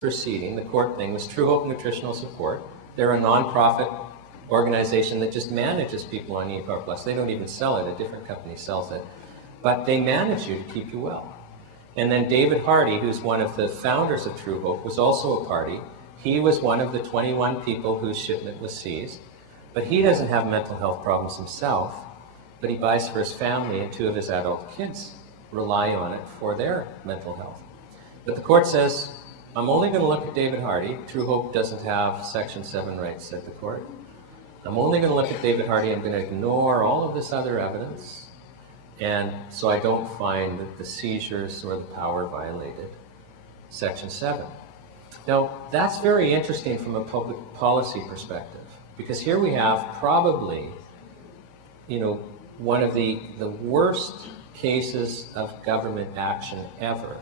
proceeding, the court thing, was True Hope Nutritional Support. They're a non-profit organization that just manages people on ePower Plus. They don't even sell it, a different company sells it. But they manage you to keep you well. And then David Hardy, who's one of the founders of True Hope, was also a party. He was one of the 21 people whose shipment was seized. But he doesn't have mental health problems himself, but he buys for his family, and 2 of his adult kids rely on it for their mental health. But the court says, I'm only going to look at David Hardy. True Hope doesn't have Section 7 rights, said the court. I'm only going to look at David Hardy. I'm going to ignore all of this other evidence. And so I don't find that the seizures or the power violated Section 7. Now, that's very interesting from a public policy perspective, because here we have probably, one of the worst cases of government action ever.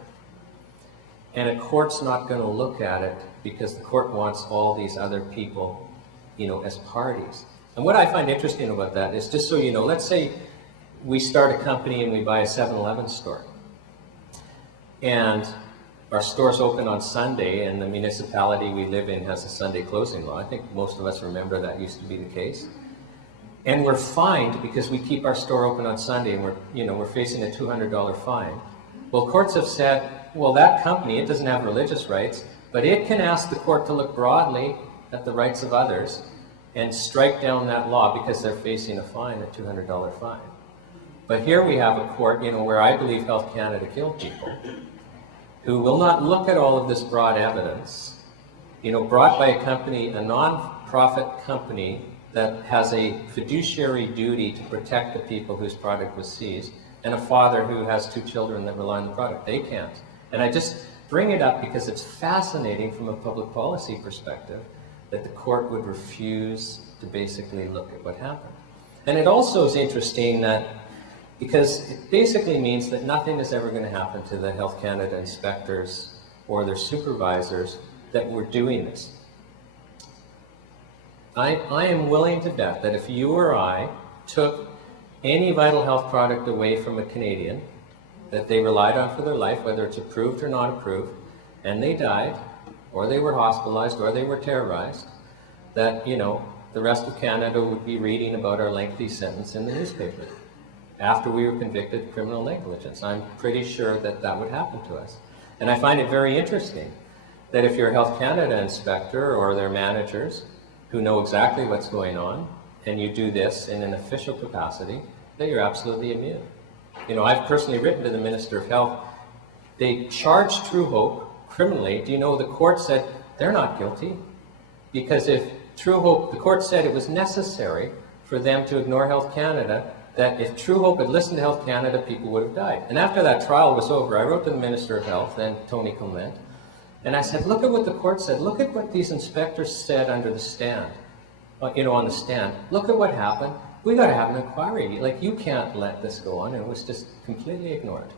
And a court's not going to look at it because the court wants all these other people, as parties. And what I find interesting about that is, just so you know, let's say we start a company and we buy a 7-Eleven store. And our store's open on Sunday, and the municipality we live in has a Sunday closing law. I think most of us remember that used to be the case. And we're fined because we keep our store open on Sunday, and we're facing a $200 fine. Well, courts have said, well, that company, it doesn't have religious rights, but it can ask the court to look broadly at the rights of others and strike down that law because they're facing a fine, a $200 fine. But here we have a court, where I believe Health Canada killed people, who will not look at all of this broad evidence, brought by a company, a non-profit company that has a fiduciary duty to protect the people whose product was seized, and a father who has 2 children that rely on the product. They can't. And I just bring it up because it's fascinating from a public policy perspective that the court would refuse to basically look at what happened. And it also is interesting that, because it basically means that nothing is ever going to happen to the Health Canada inspectors or their supervisors that were doing this. I am willing to bet that if you or I took any vital health product away from a Canadian that they relied on for their life, whether it's approved or not approved, and they died, or they were hospitalized, or they were terrorized, that, the rest of Canada would be reading about our lengthy sentence in the newspaper after we were convicted of criminal negligence. I'm pretty sure that that would happen to us. And I find it very interesting that if you're a Health Canada inspector or their managers who know exactly what's going on, and you do this in an official capacity, that you're absolutely immune. I've personally written to the Minister of Health. They charged True Hope criminally. Do you know the court said they're not guilty? Because if True Hope, the court said it was necessary for them to ignore Health Canada, that if True Hope had listened to Health Canada, people would have died. And after that trial was over, I wrote to the Minister of Health, then Tony Clement, and I said, look at what the court said. Look at what these inspectors said under the stand, on the stand. Look at what happened. We got to have an inquiry. You can't let this go on. And it was just completely ignored.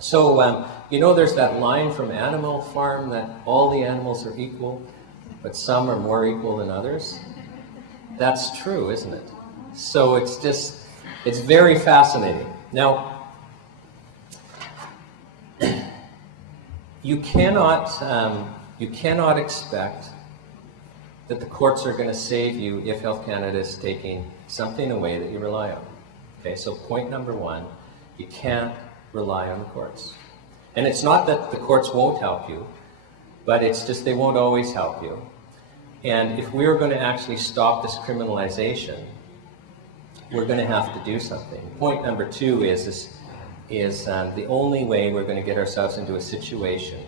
So, there's that line from Animal Farm that all the animals are equal, but some are more equal than others. That's true, isn't it? So it's very fascinating. Now, you cannot expect that the courts are going to save you if Health Canada is taking something away that you rely on. Okay, so point number 1, you can't rely on the courts. And it's not that the courts won't help you, but it's just they won't always help you. And if we're going to actually stop this criminalization, we're going to have to do something. Point number 2 is the only way we're going to get ourselves into a situation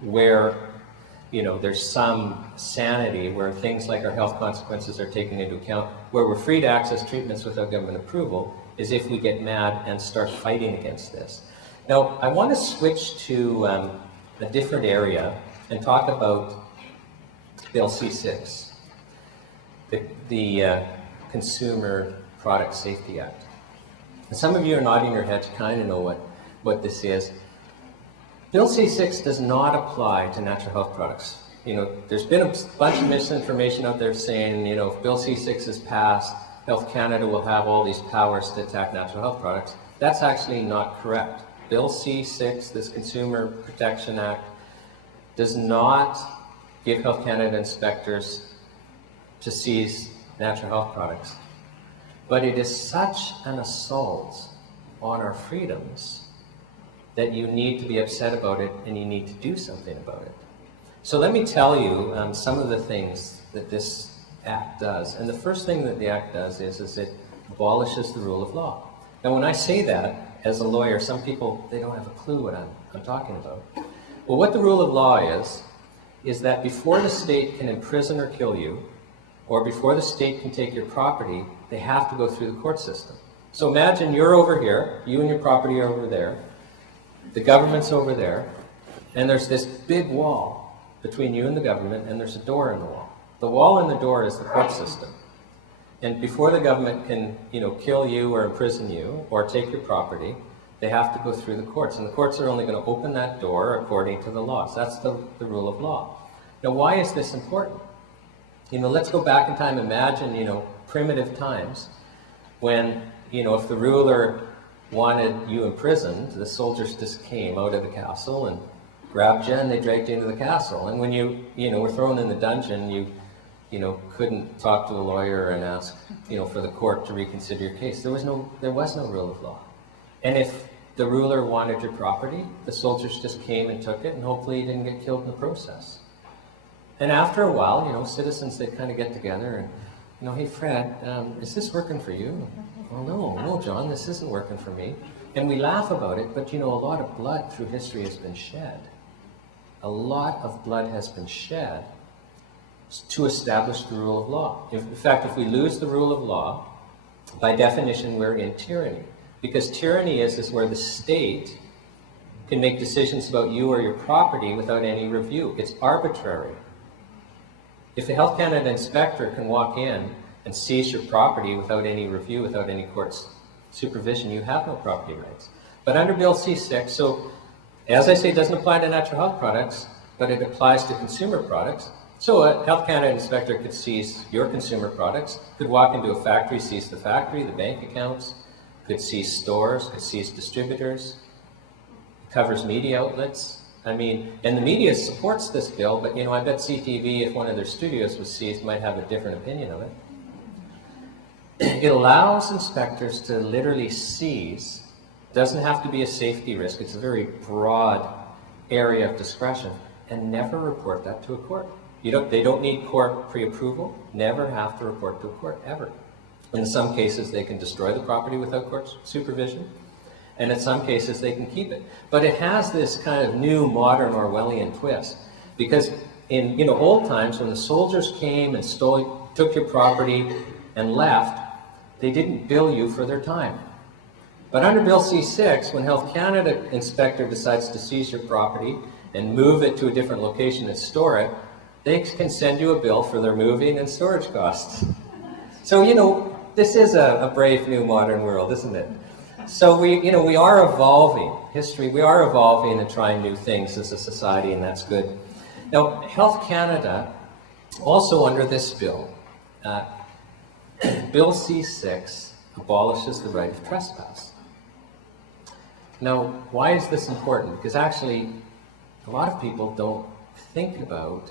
where there's some sanity, where things like our health consequences are taken into account, where we're free to access treatments without government approval, is if we get mad and start fighting against this. Now, I want to switch to a different area and talk about Bill C-6, the Consumer Product Safety Act. And some of you are nodding your heads, kind of know what this is. Bill C-6 does not apply to natural health products. There's been a bunch of misinformation out there saying, if Bill C-6 is passed, Health Canada will have all these powers to attack natural health products. That's actually not correct. Bill C-6, this Consumer Protection Act, does not give Health Canada inspectors to seize natural health products. But it is such an assault on our freedoms that you need to be upset about it and you need to do something about it. So let me tell you some of the things that this Act does. And the first thing that the Act does is it abolishes the rule of law. Now when I say that, as a lawyer, some people, they don't have a clue what I'm talking about. Well, what the rule of law is that before the state can imprison or kill you, or before the state can take your property, they have to go through the court system. So imagine you're over here, you and your property are over there, the government's over there, and there's this big wall between you and the government, and there's a door in the wall. The wall and the door is the court system. And before the government can, kill you or imprison you or take your property, they have to go through the courts. And the courts are only going to open that door according to the laws. That's the rule of law. Now, why is this important? Let's go back in time. Imagine, primitive times when, if the ruler wanted you imprisoned, the soldiers just came out of the castle and grabbed you and they dragged you into the castle. And when you, were thrown in the dungeon, you couldn't talk to a lawyer and ask, for the court to reconsider your case. There was no rule of law. And if the ruler wanted your property, the soldiers just came and took it, and hopefully you didn't get killed in the process. And after a while, citizens, they'd kind of get together and, hey, Fred, is this working for you? Well, no, John, this isn't working for me. And we laugh about it, but, a lot of blood through history has been shed. A lot of blood has been shed to establish the rule of law. In fact, if we lose the rule of law, by definition, we're in tyranny. Because tyranny is where the state can make decisions about you or your property without any review. It's arbitrary. If a Health Canada inspector can walk in and seize your property without any review, without any court's supervision, you have no property rights. But under Bill C-6, so as I say, it doesn't apply to natural health products, but it applies to consumer products. So a Health Canada inspector could seize your consumer products, could walk into a factory, seize the factory, the bank accounts, could seize stores, could seize distributors, covers media outlets. And the media supports this bill, but I bet CTV, if one of their studios was seized, might have a different opinion of it. It allows inspectors to literally seize. It doesn't have to be a safety risk. It's a very broad area of discretion, and never report that to a court. They don't need court pre-approval, never have to report to a court, ever. In some cases, they can destroy the property without court supervision, and in some cases, they can keep it. But it has this kind of new, modern Orwellian twist, because in old times, when the soldiers came and took your property and left, they didn't bill you for their time. But under Bill C-6, when Health Canada inspector decides to seize your property and move it to a different location and store it, they can send you a bill for their moving and storage costs. So, this is a brave new modern world, isn't it? So we are evolving. History, we are evolving and trying new things as a society, and that's good. Now, Health Canada, also under this bill, Bill C-6 abolishes the right of trespass. Now, why is this important? Because actually, a lot of people don't think about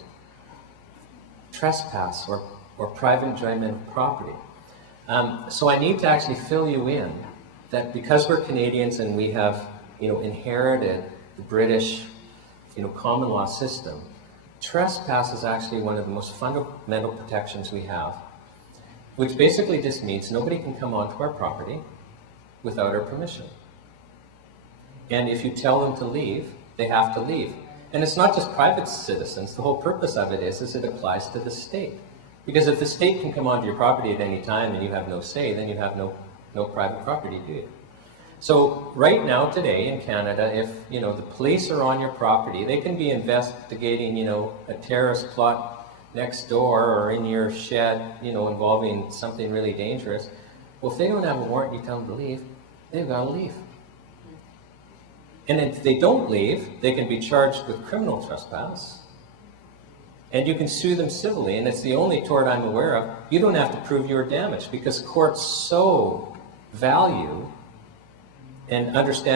trespass or private enjoyment of property. So I need to actually fill you in that because we're Canadians and we have, inherited the British, common law system, trespass is actually one of the most fundamental protections we have, which basically just means nobody can come onto our property without our permission. And if you tell them to leave, they have to leave. And it's not just private citizens. The whole purpose of it is it applies to the state. Because if the state can come onto your property at any time and you have no say, then you have no private property, do you? So right now, today in Canada, if the police are on your property, they can be investigating a terrorist plot next door or in your shed, involving something really dangerous. Well, if they don't have a warrant, you tell them to leave, they've got to leave. And if they don't leave, they can be charged with criminal trespass. And you can sue them civilly, and it's the only tort I'm aware of. You don't have to prove you were damaged because courts so value and understand